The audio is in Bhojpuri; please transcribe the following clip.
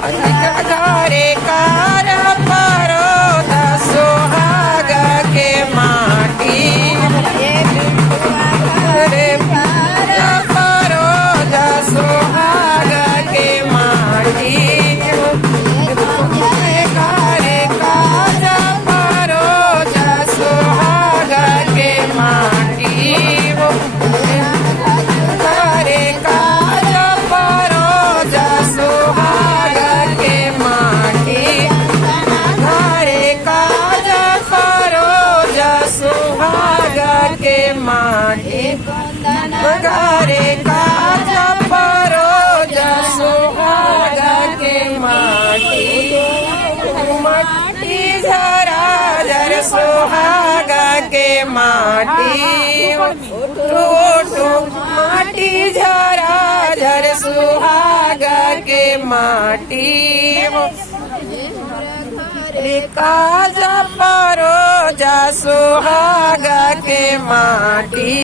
घरे कार परो सुहाग के माटी घरे परो सुहाग के माटी घरे कार परो सुहाग के माटी घरे कार परो सुहाग के माटी घरे काज परो सुहाग के माटी घरे काज परो सुहाग के माटी मट्टी झरा झर सुहाग के माटी माटी झरा झर सुहाग के माटी काज परो सुहाग के माटी।